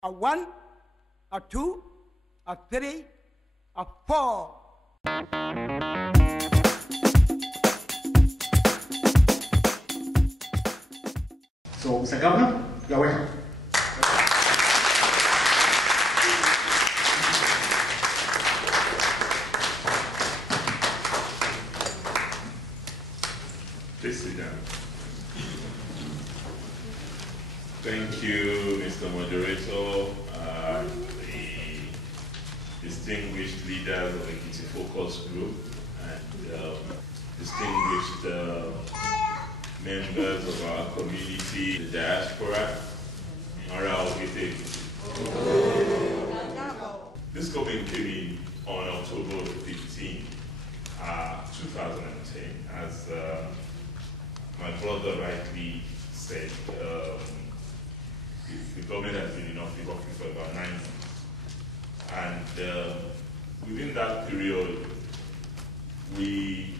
A 1, a 2, a 3, a 4. So, Mr. Governor, you are welcome. Please sit down. Thank you, Mr. Moderator, the distinguished leaders of Ekiti Focus Group, and distinguished members of our community, the diaspora. This comment came in on October 15, 2010, as my brother rightly said. The government has been in office for about 9 months. And within that period, we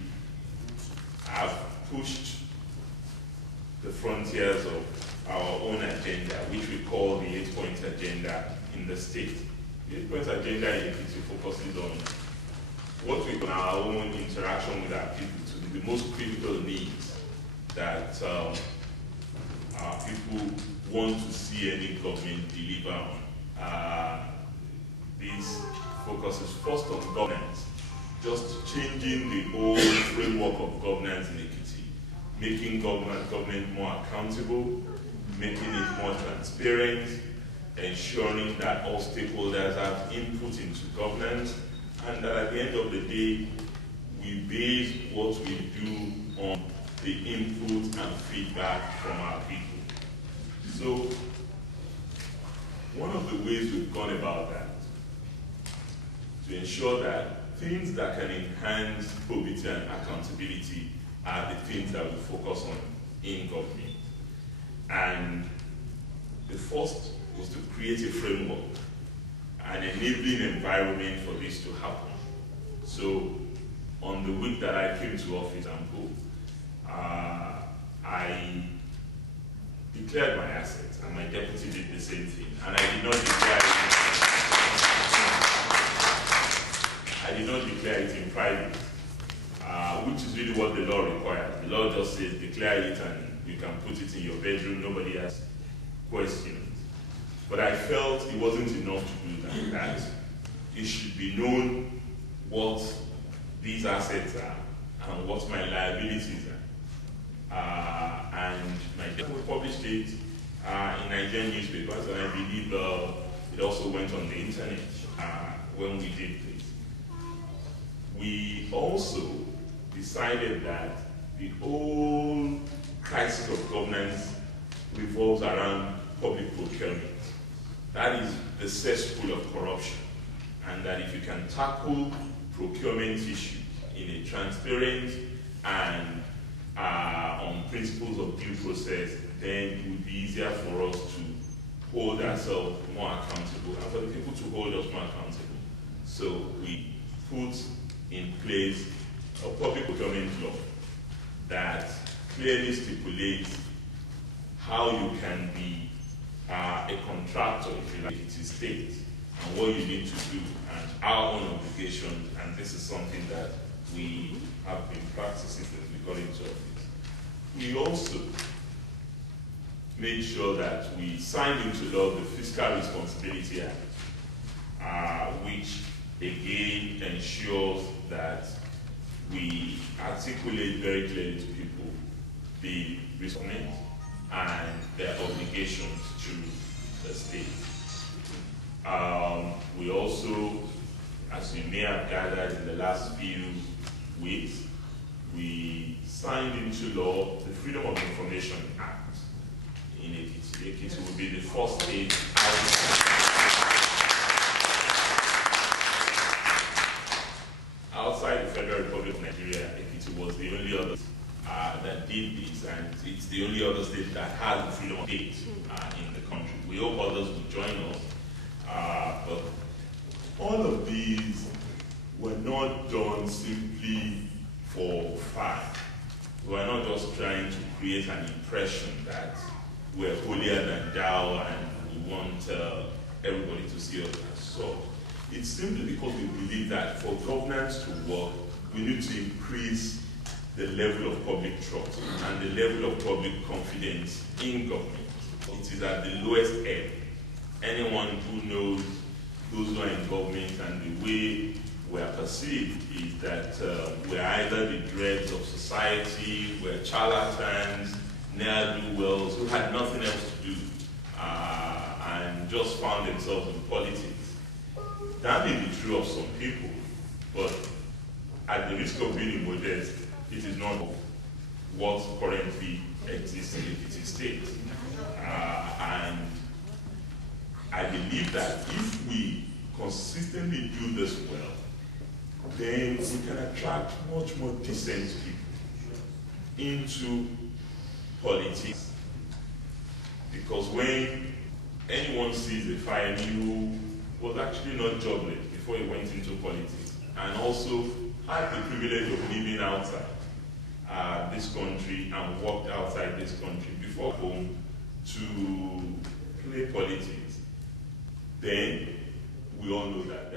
have pushed the frontiers of our own agenda, which we call the 8-point agenda in the state. The 8-point agenda in Ekiti focuses on what we call our own interaction with our people to be the most critical needs that our people want to see any government deliver on. This focuses first on governance, just changing the whole framework of governance in Ekiti, making government more accountable, making it more transparent, ensuring that all stakeholders have input into governance, and that at the end of the day, we base what we do on the input and feedback from our people. So, one of the ways we've gone about that, to ensure that things that can enhance probity and accountability are the things that we focus on in government. And the first was to create a framework, an enabling environment for this to happen. So, on the week that I came to office, I declared my assets, and my deputy did the same thing. And I did not declare it in private, which is really what the law requires. The law just says declare it and you can put it in your bedroom, nobody has questions. But I felt it wasn't enough to do that it should be known what these assets are and what my liabilities are. And we published it in Nigerian newspapers, and I believe it also went on the internet when we did this. We also decided that the whole crisis of governance revolves around public procurement. That is the cesspool of corruption, and that if you can tackle procurement issues in a transparent and on principles of due process, then it would be easier for us to hold ourselves more accountable and for the people to hold us more accountable. So we put in place a public procurement law that clearly stipulates how you can be a contractor, if you like, it is state, and what you need to do, and our own obligations, and this is something that we have been practicing since we got into office. We also made sure that we signed into law the Fiscal Responsibility Act, which again ensures that we articulate very clearly to people the responsibility and their obligations to the state. We also, as you may have gathered in the last few weeks, we signed into law the Freedom of Information Act in Ekiti. Ekiti will be the first state outside the Federal Republic of Nigeria. Ekiti was the only other that did this, and it's the only other state that has the freedom of state in the country. We hope others will join us, but all of these were not done simply for fun. We are not just trying to create an impression that we're holier than thou and we want to see us as such. It's simply because we believe that for governance to work, we need to increase the level of public trust and the level of public confidence in government. It is at the lowest ebb. Anyone who knows those who are in government and the way we are perceived is that we're either the dregs of society, we're charlatans, ne'er-do-wells who had nothing else to do and just found themselves in politics. That may be true of some people, but at the risk of being modest, it is not what currently exists in the Ekiti state. And I believe that if we consistently do this well, then we can attract much more decent people into politics. Because when anyone sees a Fayemi who was actually not jobless before he went into politics, and also had the privilege of living outside this country and worked outside this country before home to play politics, then we all know that